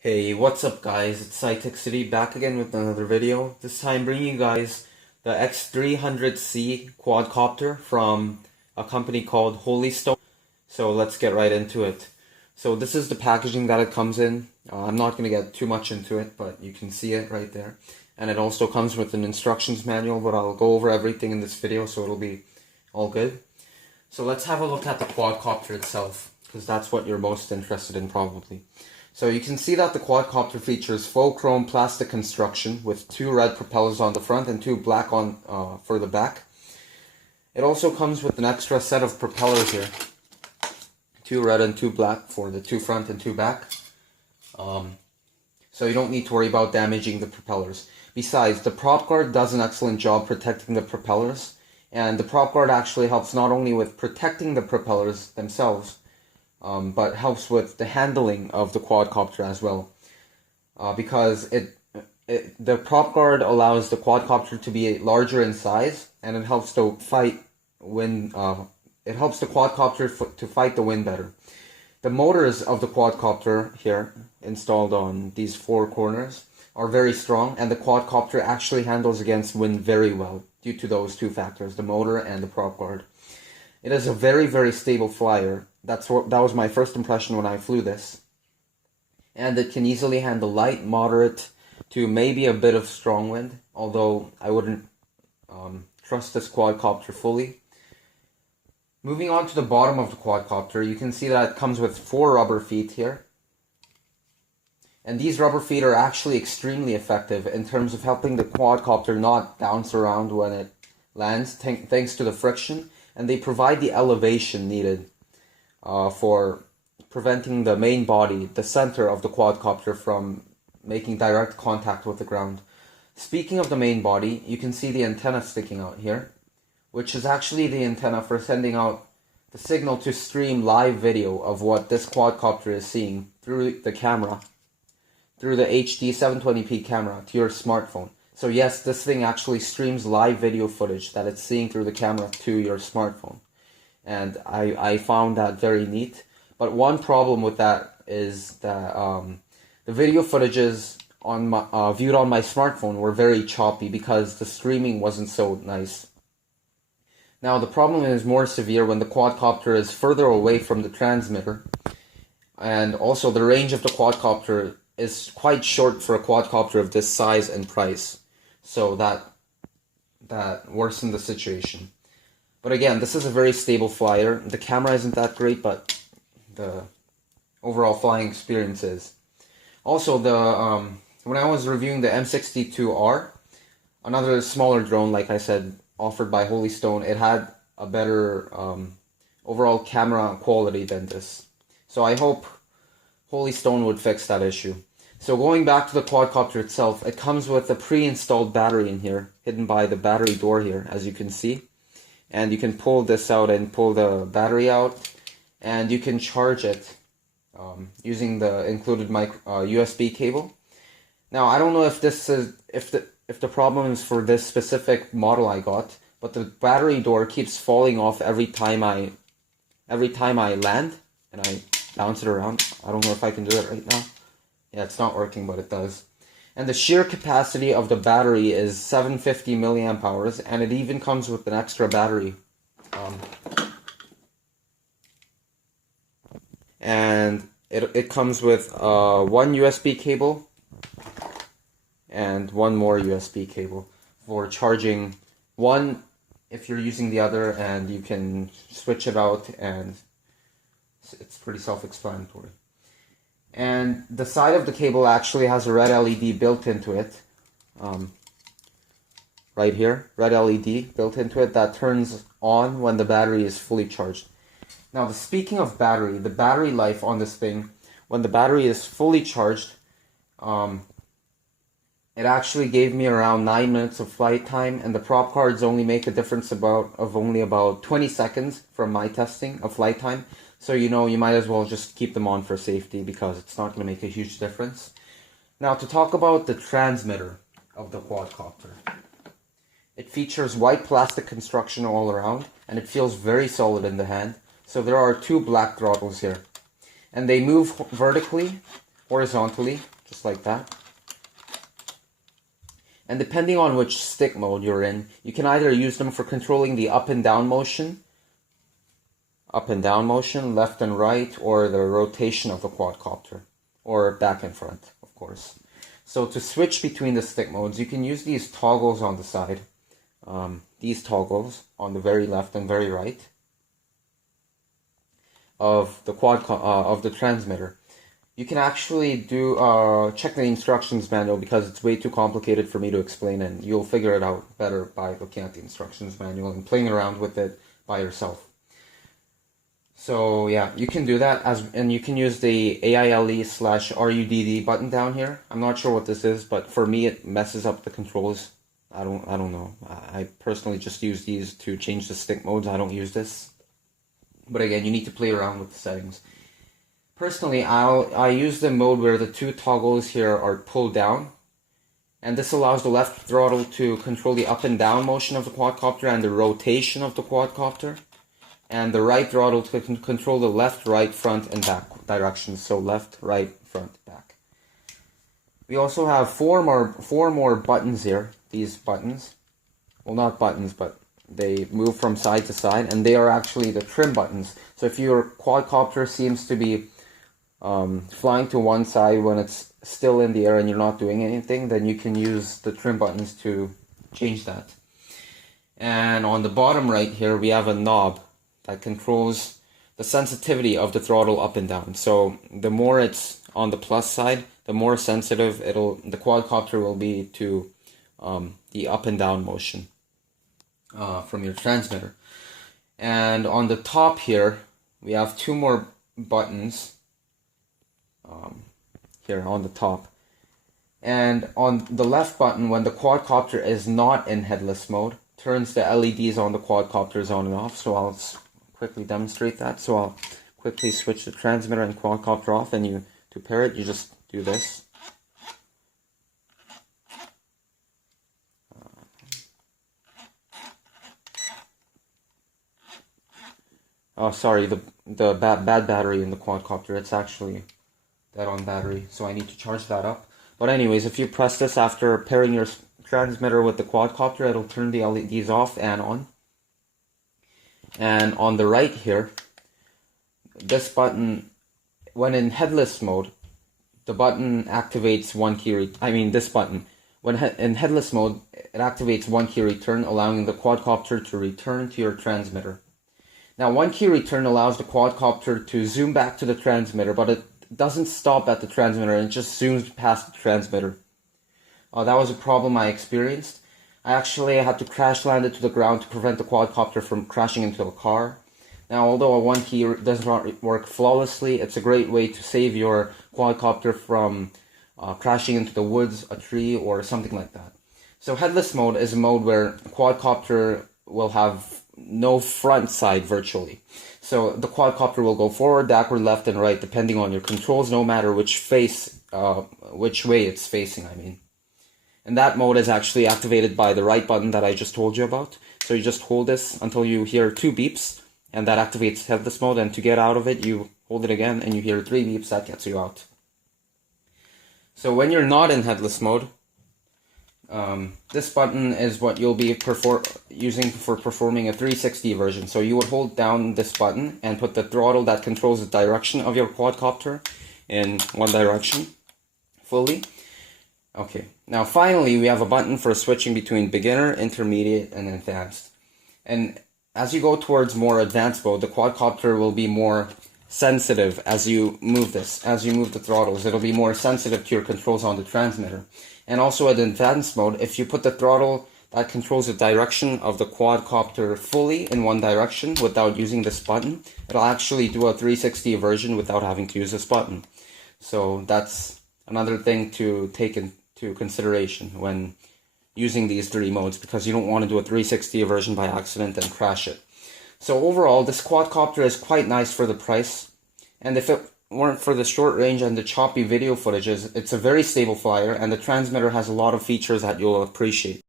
Hey, what's up guys? It's SciTech City back again with another video. This time bringing you guys the X300C quadcopter from a company called Holy Stone. So let's get right into it. So this is the packaging that it comes in. I'm not going to get too much into it, but you can see it right there. And it also comes with an instructions manual, but I'll go over everything in this video so it'll be all good. So let's have a look at the quadcopter itself, because that's what you're most interested in probably. So you can see that the quadcopter features faux chrome plastic construction with 2 red propellers on the front and 2 black on for the back. It also comes with an extra set of propellers here, 2 red and 2 black for the 2 front and 2 back. So you don't need to worry about damaging the propellers. Besides, the prop guard does an excellent job protecting the propellers, and the prop guard actually helps not only with protecting the propellers themselves, but helps with the handling of the quadcopter as well, because the prop guard allows the quadcopter to be larger in size, and it helps to fight wind. It helps the quadcopter to fight the wind better. The motors of the quadcopter here, installed on these 4 corners, are very strong, and the quadcopter actually handles against wind very well due to those 2 factors, the motor and the prop guard. It is a very, very stable flyer. That was my first impression when I flew this. And it can easily handle light, moderate, to maybe a bit of strong wind, although I wouldn't trust this quadcopter fully. Moving on to the bottom of the quadcopter, you can see that it comes with 4 rubber feet here. And these rubber feet are actually extremely effective in terms of helping the quadcopter not bounce around when it lands, thanks to the friction. And they provide the elevation needed for preventing the main body, the center of the quadcopter, from making direct contact with the ground. Speaking of the main body, you can see the antenna sticking out here, which is actually the antenna for sending out the signal to stream live video of what this quadcopter is seeing through the camera, through the HD 720p camera to your smartphone. So yes, this thing actually streams live video footage that it's seeing through the camera to your smartphone. And I found that very neat. But one problem with that is that the video footages on my, viewed on my smartphone were very choppy because the streaming wasn't so nice. Now the problem is more severe when the quadcopter is further away from the transmitter. And also the range of the quadcopter is quite short for a quadcopter of this size and price. So that worsened the situation. But again, this is a very stable flyer. The camera isn't that great, but the overall flying experience is. Also, when I was reviewing the M62R, another smaller drone, like I said, offered by Holy Stone, it had a better overall camera quality than this. So I hope Holy Stone would fix that issue. So going back to the quadcopter itself, it comes with a pre-installed battery in here, hidden by the battery door here, as you can see. And you can pull this out and pull the battery out, and you can charge it using the included USB cable. Now I don't know if this is if the problem is for this specific model I got, but the battery door keeps falling off every time I land and I bounce it around. I don't know if I can do it right now. Yeah, it's not working, but it does. And the sheer capacity of the battery is 750 milliamp hours, and it even comes with an extra battery. And it comes with 1 USB cable and 1 more USB cable for charging one if you're using the other, and you can switch it out, and it's pretty self-explanatory. And the side of the cable actually has a red LED built into it. Right here, red LED built into it that turns on when the battery is fully charged. Now, speaking of battery, the battery life on this thing, when the battery is fully charged, it actually gave me around 9 minutes of flight time, and the prop cards only make a difference of only about 20 seconds from my testing of flight time. So, you know, you might as well just keep them on for safety because it's not going to make a huge difference. Now, to talk about the transmitter of the quadcopter. It features white plastic construction all around, and it feels very solid in the hand. So there are 2 black throttles here. And they move vertically horizontally, just like that. And depending on which stick mode you're in, you can either use them for controlling the up and down motion, left and right, or the rotation of the quadcopter, or back and front, of course. So to switch between the stick modes, you can use these toggles on the side, these toggles on the very left and very right of the of the transmitter. You can actually do check the instructions manual because it's way too complicated for me to explain, and you'll figure it out better by looking at the instructions manual and playing around with it by yourself. So yeah, you can do that, and you can use the AILE/RUDD button down here. I'm not sure what this is, but for me it messes up the controls. I don't know. I personally just use these to change the stick modes. I don't use this. But again, you need to play around with the settings. Personally, I use the mode where the two toggles here are pulled down, and this allows the left throttle to control the up and down motion of the quadcopter and the rotation of the quadcopter, and the right throttle to control the left, right, front, and back directions. So left, right, front, back. We also have four more buttons here. These buttons, well, not buttons, but they move from side to side, and they are actually the trim buttons. So if your quadcopter seems to be flying to one side when it's still in the air and you're not doing anything, then you can use the trim buttons to change that. And on the bottom right here, we have a knob that controls the sensitivity of the throttle up and down. So the more it's on the plus side, the more sensitive the quadcopter will be to the up and down motion from your transmitter. And on the top here, we have two more buttons here on the top. And on the left button, when the quadcopter is not in headless mode, turns the LEDs on the quadcopters on and off. So I'll quickly demonstrate that. So I'll quickly switch the transmitter and quadcopter off, and to pair it, you just do this. Oh, sorry, the bad battery in the quadcopter, it's actually dead on battery, so I need to charge that up. But anyways, if you press this after pairing your transmitter with the quadcopter, it'll turn the LEDs off and on. And on the right here, this button, when in headless mode, the button activates one key, this button, when in headless mode, it activates one key return, allowing the quadcopter to return to your transmitter. Now, one key return allows the quadcopter to zoom back to the transmitter, but it doesn't stop at the transmitter, and it just zooms past the transmitter. That was a problem I experienced. I actually had to crash land it to the ground to prevent the quadcopter from crashing into a car. Now, although a one key does not work flawlessly, it's a great way to save your quadcopter from crashing into the woods, a tree, or something like that. So headless mode is a mode where the quadcopter will have no front side virtually. So the quadcopter will go forward, backward, left, and right, depending on your controls, no matter which way it's facing, And that mode is actually activated by the right button that I just told you about. So you just hold this until you hear 2 beeps, and that activates headless mode, and to get out of it, you hold it again, and you hear 3 beeps, that gets you out. So when you're not in headless mode, this button is what you'll be using for performing a 360 version. So you would hold down this button and put the throttle that controls the direction of your quadcopter in one direction fully. Okay, now finally we have a button for switching between beginner, intermediate, and advanced. And as you go towards more advanced mode, the quadcopter will be more sensitive as you move the throttles. It'll be more sensitive to your controls on the transmitter. And also at advanced mode, if you put the throttle that controls the direction of the quadcopter fully in one direction without using this button, it'll actually do a 360 version without having to use this button. So that's another thing to take into consideration when using these 3 modes, because you don't want to do a 360 version by accident and crash it. So overall, this quadcopter is quite nice for the price, and if it weren't for the short range and the choppy video footages, it's a very stable flyer, and the transmitter has a lot of features that you'll appreciate.